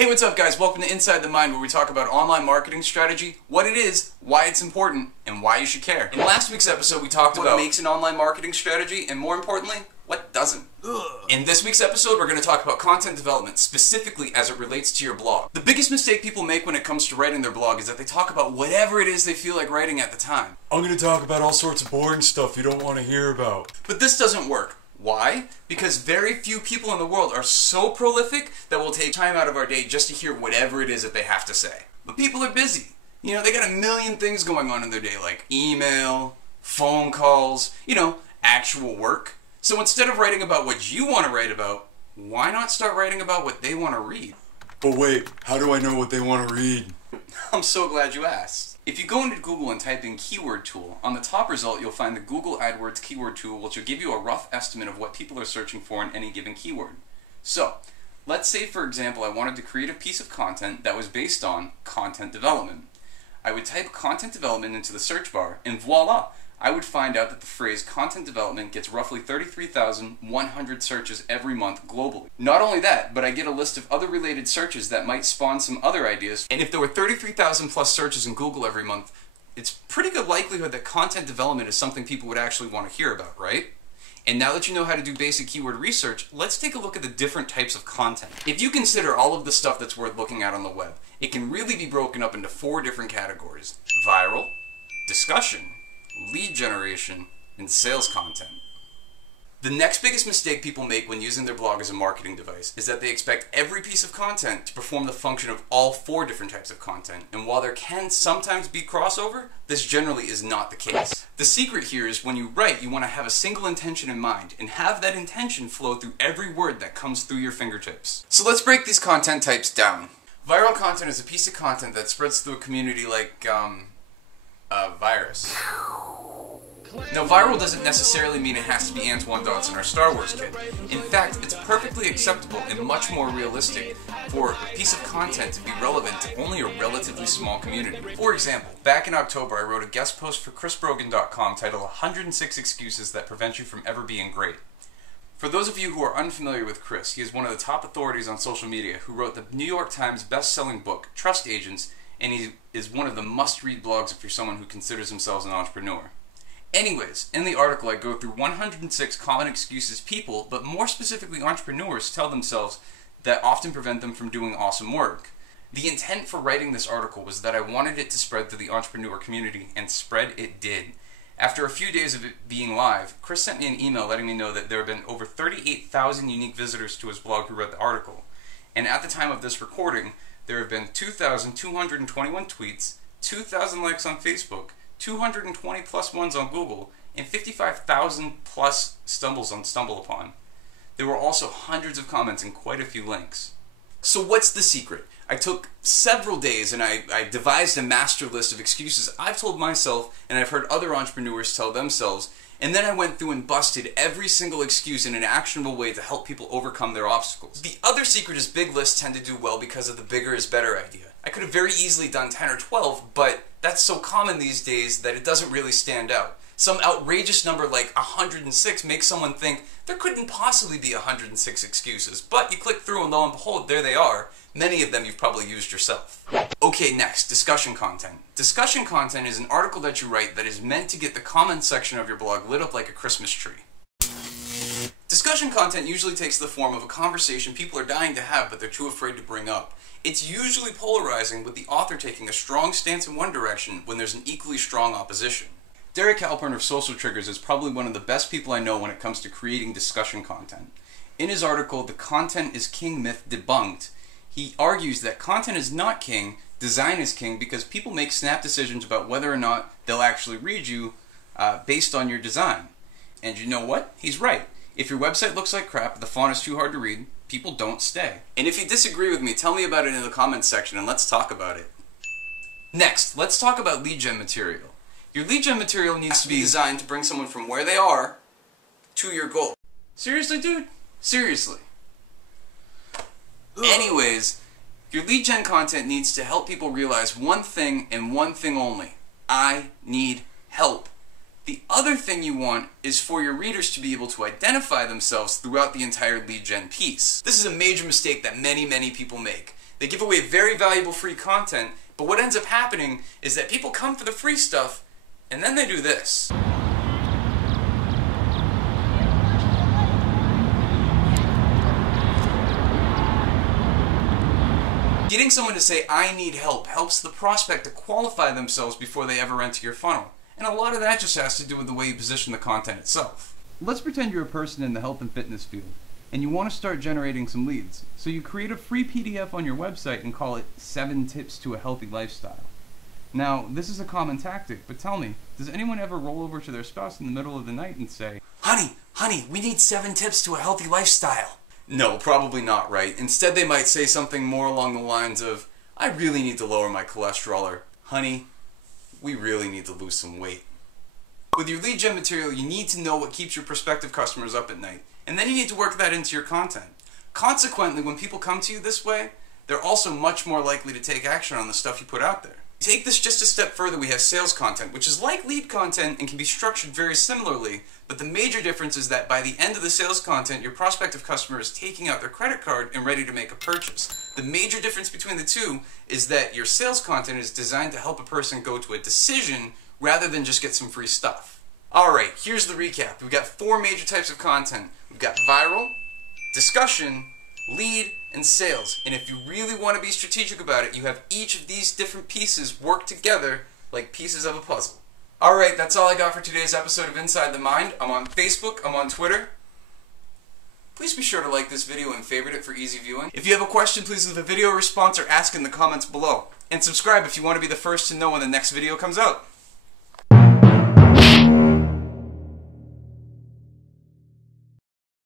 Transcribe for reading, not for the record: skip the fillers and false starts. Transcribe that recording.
Hey, what's up guys? Welcome to Inside the Mind, where we talk about online marketing strategy, what it is, why it's important, and why you should care. In last week's episode, we talked about what makes an online marketing strategy, and more importantly, what doesn't. In this week's episode, we're going to talk about content development, specifically as it relates to your blog. The biggest mistake people make when it comes to writing their blog is that they talk about whatever it is they feel like writing at the time. I'm going to talk about all sorts of boring stuff you don't want to hear about. But this doesn't work. Why? Because very few people in the world are so prolific that we'll take time out of our day just to hear whatever it is that they have to say. But people are busy. You know, they got a million things going on in their day, like email, phone calls, actual work. So instead of writing about what you want to write about, why not start writing about what they want to read? But wait, how do I know what they want to read? I'm so glad you asked. If you go into Google and type in keyword tool, on the top result you'll find the Google AdWords keyword tool, which will give you a rough estimate of what people are searching for in any given keyword. So, let's say for example I wanted to create a piece of content that was based on content development. I would type content development into the search bar, and voila! I would find out that the phrase content development gets roughly 33,100 searches every month globally. Not only that, but I get a list of other related searches that might spawn some other ideas. And if there were 33,000 plus searches in Google every month, it's pretty good likelihood that content development is something people would actually want to hear about, right? And now that you know how to do basic keyword research, let's take a look at the different types of content. If you consider all of the stuff that's worth looking at on the web, it can really be broken up into 4 different categories: viral, discussion, lead generation, and sales content. The next biggest mistake people make when using their blog as a marketing device is that they expect every piece of content to perform the function of all 4 different types of content, and while there can sometimes be crossover, this generally is not the case. The secret here is when you write, you want to have a single intention in mind, and have that intention flow through every word that comes through your fingertips. So let's break these content types down. Viral content is a piece of content that spreads through a community like, a virus. Now, viral doesn't necessarily mean it has to be Antoine Dodson or Star Wars Kid. In fact, it's perfectly acceptable and much more realistic for a piece of content to be relevant to only a relatively small community. For example, back in October I wrote a guest post for chrisbrogan.com titled 106 Excuses That Prevent You From Ever Being Great. For those of you who are unfamiliar with Chris, he is one of the top authorities on social media who wrote the New York Times best-selling book, Trust Agents, and he is one of the must-read blogs if you're someone who considers themselves an entrepreneur. Anyways, in the article I go through 106 common excuses people, but more specifically entrepreneurs, tell themselves that often prevent them from doing awesome work. The intent for writing this article was that I wanted it to spread to the entrepreneur community, and spread it did. After a few days of it being live, Chris sent me an email letting me know that there have been over 38,000 unique visitors to his blog who read the article. And at the time of this recording, there have been 2,221 tweets, 2,000 likes on Facebook, 220 plus ones on Google, and 55,000 plus stumbles on StumbleUpon. There were also hundreds of comments and quite a few links. So what's the secret? I took several days and I devised a master list of excuses I've told myself and I've heard other entrepreneurs tell themselves, and then I went through and busted every single excuse in an actionable way to help people overcome their obstacles. The other secret is big lists tend to do well because of the bigger is better idea. I could have very easily done 10 or 12, but that's so common these days that it doesn't really stand out. Some outrageous number like 106 makes someone think there couldn't possibly be 106 excuses, but you click through and lo and behold, there they are. Many of them you've probably used yourself. Okay, next, discussion content. Discussion content is an article that you write that is meant to get the comment section of your blog lit up like a Christmas tree. Discussion content usually takes the form of a conversation people are dying to have but they're too afraid to bring up. It's usually polarizing, with the author taking a strong stance in one direction when there's an equally strong opposition. Derek Halpern of Social Triggers is probably one of the best people I know when it comes to creating discussion content. In his article, The Content is King Myth Debunked, he argues that content is not king, design is king, because people make snap decisions about whether or not they'll actually read you based on your design. And you know what? He's right. If your website looks like crap, the font is too hard to read, people don't stay. And if you disagree with me, tell me about it in the comments section and let's talk about it. Next, let's talk about lead gen material. Your lead gen material needs to be designed to bring someone from where they are to your goal. Seriously, dude? Seriously. Anyways, your lead gen content needs to help people realize one thing and one thing only. I need help. The other thing you want is for your readers to be able to identify themselves throughout the entire lead gen piece. This is a major mistake that many people make. They give away very valuable free content, but what ends up happening is that people come for the free stuff, and then they do this. Getting someone to say, "I need help," helps the prospect to qualify themselves before they ever enter your funnel. And a lot of that just has to do with the way you position the content itself. Let's pretend you're a person in the health and fitness field, and you want to start generating some leads. So you create a free PDF on your website and call it 7 Tips to a Healthy Lifestyle. Now, this is a common tactic, but tell me, does anyone ever roll over to their spouse in the middle of the night and say, Honey, we need 7 tips to a healthy lifestyle"? No, probably not, right? Instead, they might say something more along the lines of, "I really need to lower my cholesterol," or, "Honey, we really need to lose some weight." With your lead gen material, you need to know what keeps your prospective customers up at night, and then you need to work that into your content. Consequently, when people come to you this way, they're also much more likely to take action on the stuff you put out there. Take this just a step further, we have sales content, which is like lead content and can be structured very similarly, but the major difference is that by the end of the sales content, your prospective customer is taking out their credit card and ready to make a purchase. The major difference between the two is that your sales content is designed to help a person go to a decision rather than just get some free stuff. Alright, here's the recap. We've got 4 major types of content. We've got viral, discussion, lead, and sales. And if you really want to be strategic about it, you have each of these different pieces work together like pieces of a puzzle. Alright, that's all I got for today's episode of Inside the Mind. I'm on Facebook, I'm on Twitter. Please be sure to like this video and favorite it for easy viewing. If you have a question, please leave a video response or ask in the comments below. And subscribe if you want to be the first to know when the next video comes out.